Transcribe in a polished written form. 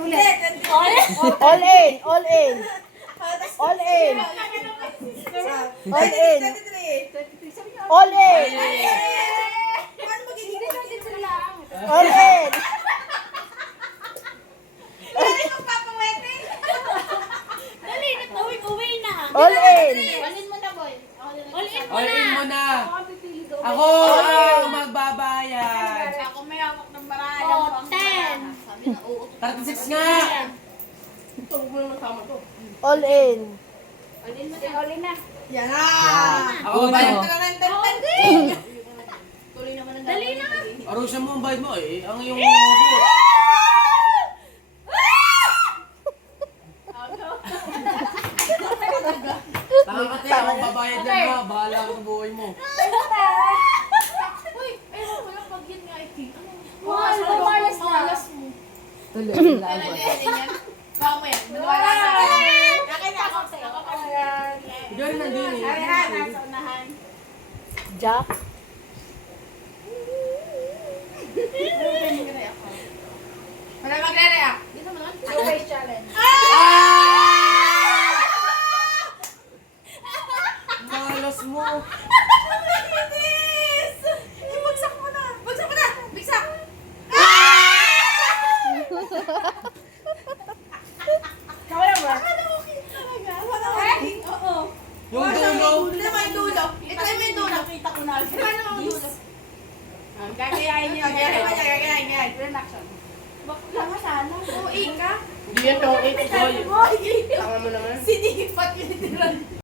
Ulit. All in, all in. All in. All in. All in. Paano magiging 23 lang? All in. Dali mo papawete. Dali, uwi na. All in. Alin mo na, boy. All in mo na. Ako ang magbabayad. Ako may hawak ng baralang. 10. 36 nga. All in. Alin na. Yan na! Ako bayad. Tuloy naman ang dali na. Arusha mo ang bayad mo eh. Ang iyong tama ka tayo, ang babayad yan ha. Bahala ka sa buhay mo. Uy, ewan ko lang pag yun nga i-king. Mahal Ano mo, malas na? malas mo. Tuloy, yan. Bawa mo yan. Maniwala ka. Akin na ako sa'yo. Ako pa yan. Diyan nandun eh. Nasa unahan. Jack. Wala magre-react. Dito mo lang. Two-face challenge. Malas mo. Bagsak mo na. Bagsak mo na. Bigsak. Wala ba? Wala ba? Oo. Yung dulo. Ito naman yung dulo. Ito naman yung dulo. Nakita ko na. Ito naman yung dulo. Gagayahin niyo. Gagayahin niyo. Relaxation. Lama sana. Oo, ika. Hindi yan to. Ito. Tama mo naman. Sinipat yun.